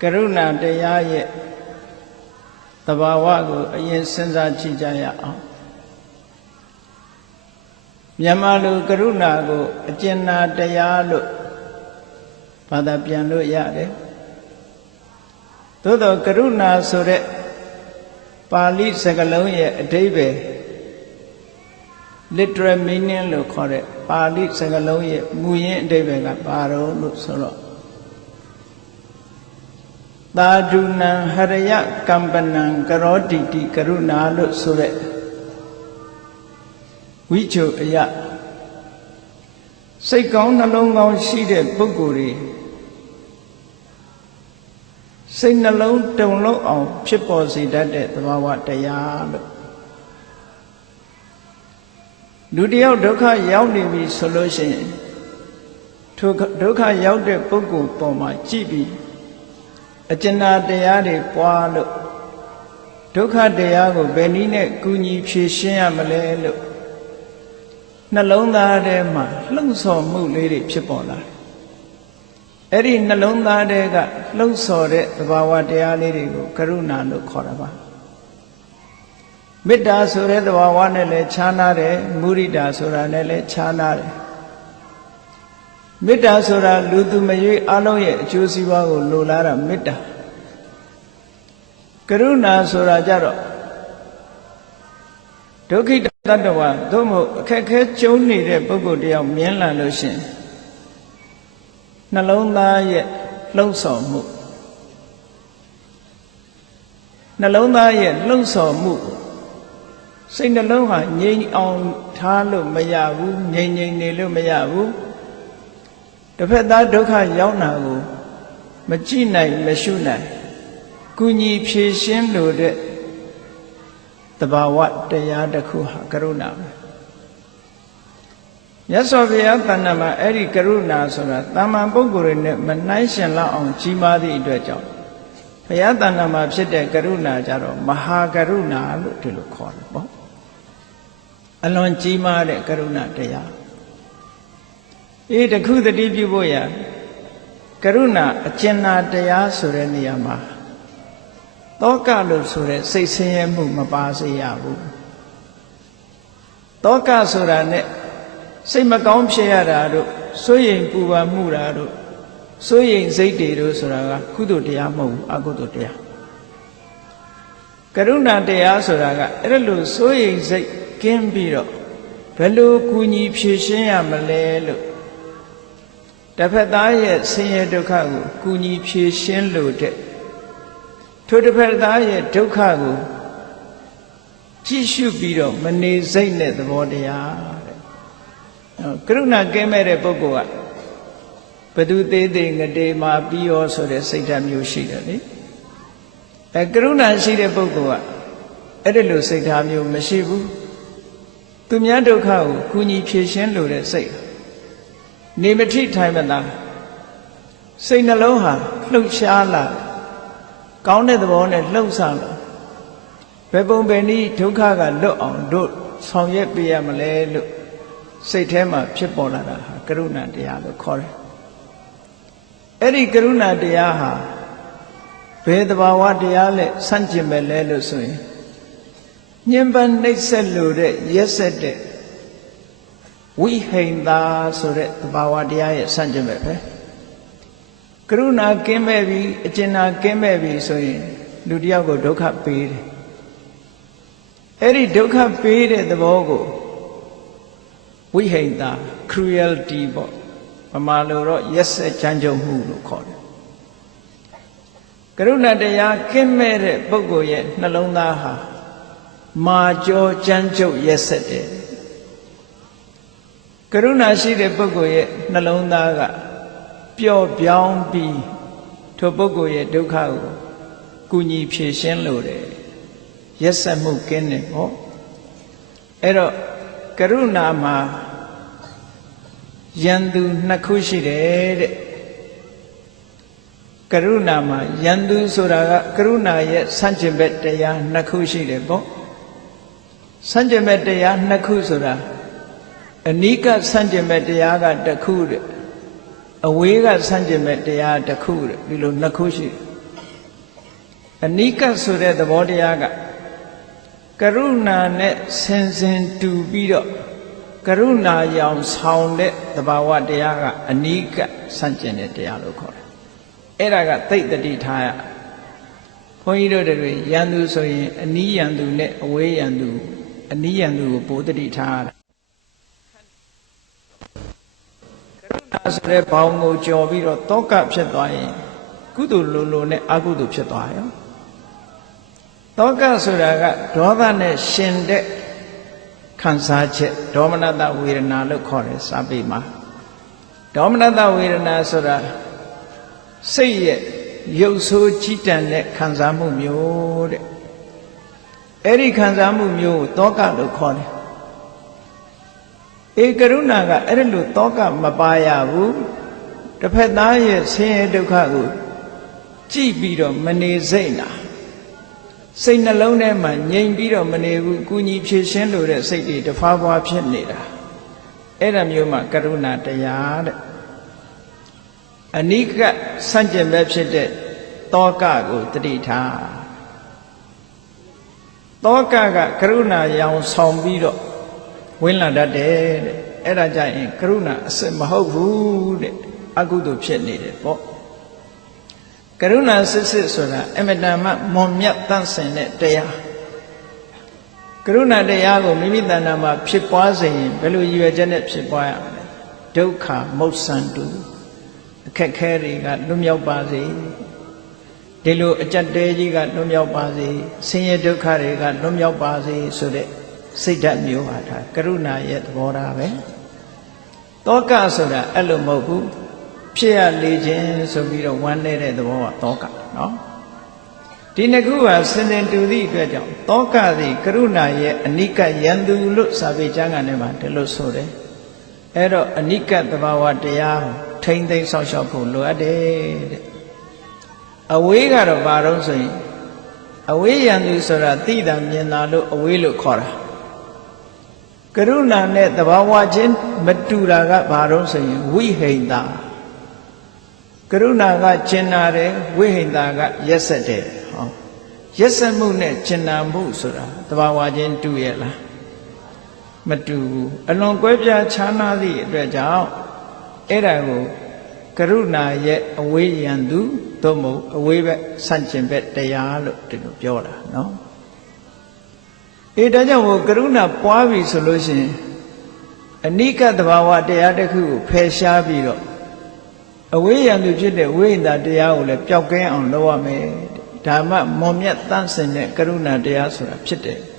ကရုဏာတရားရဲ့တဘာဝကိုအရင်စဉ်းစားကြည့်ကြရအောင်မြန်မာလူကရုဏာကိုအကျဉ်းနာတရားလို့ဘာသာပြန်လို့ရတယ်သို့တော့ကရုဏာဆိုတဲ့ပါဠိစကားလုံးရဲ့အဓိပ္ပာယ် literal meaning လို့ခေါ်တဲ့ပါဠိစကားလုံးရဲ့မူရင်းအဓိပ္ပာယ်ကဘာတော့လို့ဆိုတော့ သာဓုနံဟရယကမ္ပနံကရောတိတိကရုဏာလို့ဆိုတဲ့ဝိချုပ်အယစိတ်ကောင်းနှလုံးကောင်းရှိတဲ့ပုဂ္ဂိုလ်တွေစိတ်နှလုံးတုန်လှုပ်အောင် ဖြစ်ပေါ်စေတတ်တဲ့သဘာဝတရားလို့လူတယောက်ဒုက္ခရောက်နေပြီဆိုလို့ရှိရင်ထိုဒုက္ခရောက်တဲ့ပုဂ္ဂိုလ်ပေါ်မှာကြည့်ပြီး အကျဉ်းတရားတွေပွားလို့ဒုက္ခတရားကိုဘယ်နည်းနဲ့ကူညီဖြေရှင်းရမလဲလို့နှလုံးသားထဲမှာလှုပ်ဆော်မှုလေးတွေဖြစ်ပေါ်လာတယ်။အဲ့ဒီနှလုံးသားထဲကလှုပ်ဆော်တဲ့သဘာဝတရားလေးတွေကိုကရုဏာလို့ခေါ်တာပါ။မေတ္တာဆိုတဲ့သဘာဝနဲ့လည်းခြားနာတယ်မုရိဒာဆိုတာနဲ့လည်းခြားနာတယ် မေတ္တာဆိုတာလူသူမရွေးအလုံးရဲ့အကျိုးစီးပွားကိုလိုလားတာမေတ္တာကရုဏာဆိုတာကြတော့ဒုက္ခိတတ္တဝါသို့မဟုတ်အခက်ခဲကျုံနေတဲ့ပုဂ္ဂိုလ်တယောက်မြင်လာလို့ရှင်နှလုံးသားရဲ့လှုပ်ဆော်မှုနှလုံးသားရဲ့လှုပ်ဆော်မှုစိတ်နှလုံးဟာငြိမ်အောင်ထားလို့မရဘူးငြိမ်ငြိမ်နေလို့မရဘူး တစ်ဖက်သားဒုက္ခရောက်တာကိုမကြည့်နိုင်မရှုနိုင်ကုညီဖြေရှင်းလို့တဲ့တဘာဝတရားတစ်ခုဟာကရုဏာပဲမြတ်စွာဘုရားတဏ္ဍမှာအဲ့ဒီကရုဏာဆိုတာတာမန်ပုဂ္ဂိုလ်တွေနဲ့မနှိုင်းရှင်လောက်အောင်ကြီးမားသည့်အတွက်ကြောင့်ဘုရားတဏ္ဍမှာဖြစ်တဲ့ကရုဏာကြတော့မဟာကရုဏာလို့ဒီလိုခေါ်တယ်ပေါ့အလွန်ကြီးမားတဲ့ကရုဏာတရား အေးတခုတတိပြုဖို့ရကရုဏာအကျဉ်းနာတရားဆိုတဲ့နေရာမှာတောကလို့ဆိုတဲ့စိတ်ဆင်းရဲမှုမပါစေရဘူးတောကဆိုတာနဲ့စိတ်မကောင်းဖြစ်ရတာတို့စိုးရိမ်ပူပန်မှုတာတို့စိုးရိမ်စိတ်တွေတို့ဆိုတာကကုသိုလ်တရားမဟုတ်ဘူးအကုသိုလ်တရားကရုဏာတရားဆိုတာကအဲ့လိုစိုးရိမ်စိတ်ကင်းပြီးတော့ဘယ်လိုကူညီဖြေရှင်းရမလဲလို့ တစ်ဖက်သားရဲ့ဆင်းရဲဒုက္ခကိုကူညီဖြေရှင်းလို့တဲ့ထိုတစ်ဖက်သားရဲ့ဒုက္ခကိုကြည့်ရှုပြီးတော့မနေစိတ်နဲ့သဘောတရားတဲ့ကရုဏာကင်းမဲ့တဲ့ပုဂ္ဂိုလ်ကဘသူသေးသေးငတေမာပြီးရောဆိုတဲ့စိတ်ဓာတ်မျိုးရှိတယ်လေအဲကရုဏာရှိတဲ့ပုဂ္ဂိုလ်ကအဲ့ဒီလိုစိတ်ဓာတ်မျိုးမရှိဘူးသူများဒုက္ခကိုကူညီဖြေရှင်းလို့တဲ့စိတ် နေမထိထိုင်မသာစိတ်နှလုံးဟာလှုပ်ရှားလာကောင်းတဲ့သဘောနဲ့လှုပ်ဆောင်လာဘယ်ပုံပဲနည်းဒုက္ခကလွတ်အောင်တို့ဆောင်ရွက်ပေးရမလဲလို့စိတ်ထဲမှာဖြစ်ပေါ်လာတာဟာကရုဏာတရားလို့ခေါ်တယ်အဲ့ဒီကရုဏာတရားဟာဘယ်သဘာဝတရားလဲဆန့်ကျင်ပဲလဲလို့ဆိုရင်ညှဉ်းပန်းနှိပ်စက်လို့တဲ့ရက်ဆက်တဲ့ ဝိဟိန္တာဆိုတဲ့သဘာဝတရားရဲ့ဆန့်ကျင်ပဲပဲကရုဏာကင်းမဲ့ပြီအကျဉ်းနာကင်းမဲ့ပြီဆိုရင်လူတယောက်ကိုဒုက္ခပေးတယ်အဲ့ဒီဒုက္ခပေးတဲ့သဘောကိုဝိဟိန္တာ cruelty ပေါ့ဗမာလိုတော့ရက်ဆက်ချမ်းကြုံမှုလို့ခေါ်တယ်ကရုဏာတရားကင်းမဲ့တဲ့ပုဂ္ဂိုလ်ရဲ့နှလုံးသားဟာမာကြောကြမ်းကြုတ်ရက်ဆက်တယ် ကရုဏာရှိတဲ့ပုဂ္ဂိုလ်ရဲ့နှလုံးသားကပျော့ပြောင်းပြီးထိုပုဂ္ဂိုလ်ရဲ့ဒုက္ခကိုကုညီဖြေရှင်းလို့တယ်ရက်ဆက်မှုကင်းတယ်ပေါ့အဲ့တော့ကရုဏာမှာယန္တုနှစ်ခုရှိတယ်တဲ့ကရုဏာမှာယန္တုဆိုတာကကရုဏာရဲ့ဆန့်ကျင်ဘက်တရားနှစ်ခုရှိတယ်ပေါ့ဆန့်ကျင်ဘက်တရားနှစ်ခုဆိုတာ အနိကဆန့်ကျင်ဘက်တရားကတစ်ခုတဲ့အဝေးကဆန့်ကျင်ဘက်တရားတစ်ခုတဲ့ဒီလိုနှစ်ခုရှိအနိကဆိုတဲ့သဘောတရားကကရုဏာနဲ့ဆင်ဆင်တူပြီးတော့ကရုဏာရောင်ဆောင်တဲ့သဘာဝတရားကအနိကဆန့်ကျင်တဲ့တရားလို့ခေါ်တယ်အဲ့ဒါကသိတ်တတိထားရဘုန်းကြီးတို့တွေရန်သူဆိုရင်အနီးရန်သူနဲ့အဝေးရန်သူအနီးရန်သူကိုပိုတတိထားရတာကရုဏာ ဆိုတဲ့ဘောင်ကိုကြော်ပြီးတော့တောကဖြစ်သွားရင်ကုသိုလ်လိုလိုနဲ့အကုသိုလ်ဖြစ်သွားရောတောကဆိုတာကဒေါသနဲ့ရှင်တဲ့ခံစားချက်ဒေါမနတဝေဒနာလို့ခေါ်တယ်စာပေမှာဒေါမနတဝေဒနာဆိုတာစိတ်ရဲ့ရုပ်ဆိုးကြီးတန်တဲ့ခံစားမှုမျိုးတဲ့အဲ့ဒီခံစားမှုမျိုးကိုတောကလို့ခေါ်တယ် ဧကရုဏာကအဲ့ဒီလိုတောကမပါရဘူးတစ်ဖက်သားရဲ့ဆင်းရဲဒုက္ခကိုကြည့်ပြီးတော့မနေစိတ်နာစိတ်နှလုံးထဲမှာငြိမ်ပြီးတော့မနေဘူးကုညီဖြည့်ရှင်းလို့တဲ့စိတ်တွေတဖားဖွားဖြစ်နေတာအဲ့ဒါမျိုးမှာကရုဏာတရားတဲ့အနိကစန့်ကျင်ဘက်ဖြစ်တဲ့တောကကိုတတိထားတောကကကရုဏာရောင်ဆောင်ပြီးတော့ ဝင်လာတတ်တယ်တဲ့အဲ့ဒါကြရင်ကရုဏာအစစ်မဟုတ်ဘူးတဲ့အကုသိုလ်ဖြစ်နေတယ်ပေါ့ကရုဏာစစ်စစ်ဆိုတာအမတန်မှမွန်မြတ်တန့်စင်တဲ့တရားကရုဏာတရားကိုမိမိတဏ္ဍာမှာဖြစ်ပွားစေရင်ဘယ်လိုရည်ရွယ်ချက်နဲ့ဖြစ်ပွားရမလဲဒုက္ခမုတ်ဆန်တုအခက်ခဲတွေကလွတ်မြောက်ပါစေဒီလိုအကြက်တဲကြီးကလွတ်မြောက်ပါစေဆင်းရဲဒုက္ခတွေကလွတ်မြောက်ပါစေဆိုတဲ့ စိတ်ဓာတ်မျိုးဟာဒါကရုဏာရဲ့သဘောထားပဲတောကဆိုတာအဲ့လိုမဟုတ်ဘူးဖြစ်ရလေခြင်းဆိုပြီးတော့ဝမ်းနေတဲ့သဘောကတောကနော်ဒီနှစ်ခုဟာစင်စင်တူသည့်အတွက်ကြောင့်တောကသည်ကရုဏာရဲ့အနိကယံသူလို့စာပေကျမ်းကနေမှာဒီလိုဆိုတယ်အဲ့တော့အနိကသဘာဝတရားကိုထိမ့်သိမ်းဆောက်ရှောက်ဖို့လိုအပ်တယ်တဲ့အဝေးကတော့ဘာတော့ဆိုရင်အဝေးယံသူဆိုတာသိတာမြင်တာလို့အဝေးလို့ခေါ်တာ ကရုဏာနဲ့သဘာဝချင်းမတူတာကဘာတော့ဆိုရင်ဝိဟိန္တာကရုဏာကကျင်နာတယ်ဝိဟိန္တာကရက်ဆက်တယ်ဟောရက်ဆက်မှုနဲ့ကျင်နာမှုဆိုတာသဘာဝချင်းတူရဲ့လားမတူဘူးအလွန်ကွဲပြားခြားနာသည့်အတွက်ကြောင့်အဲ့ဒါကိုကရုဏာရဲ့အဝေးရန်သူသို့မဟုတ်အဝေးဘက်ဆန့်ကျင်ဘက်တရားလို့ဒီလိုပြောတာနော် အေးဒါကြောင့်ဟိုကရုဏာပွားပြီဆိုလို့ရှိရင်အနိကသဘာဝတရားတစ်ခုကိုဖယ်ရှားပြီးတော့အဝေးရန်သူဖြစ်တဲ့ဝိညာဉ်တရားကိုလည်းပျောက်ကင်းအောင်လုပ်ရမယ်ဒါမှမွန်မြတ်တန့်စင်တဲ့ကရုဏာတရားဆိုတာဖြစ်တယ်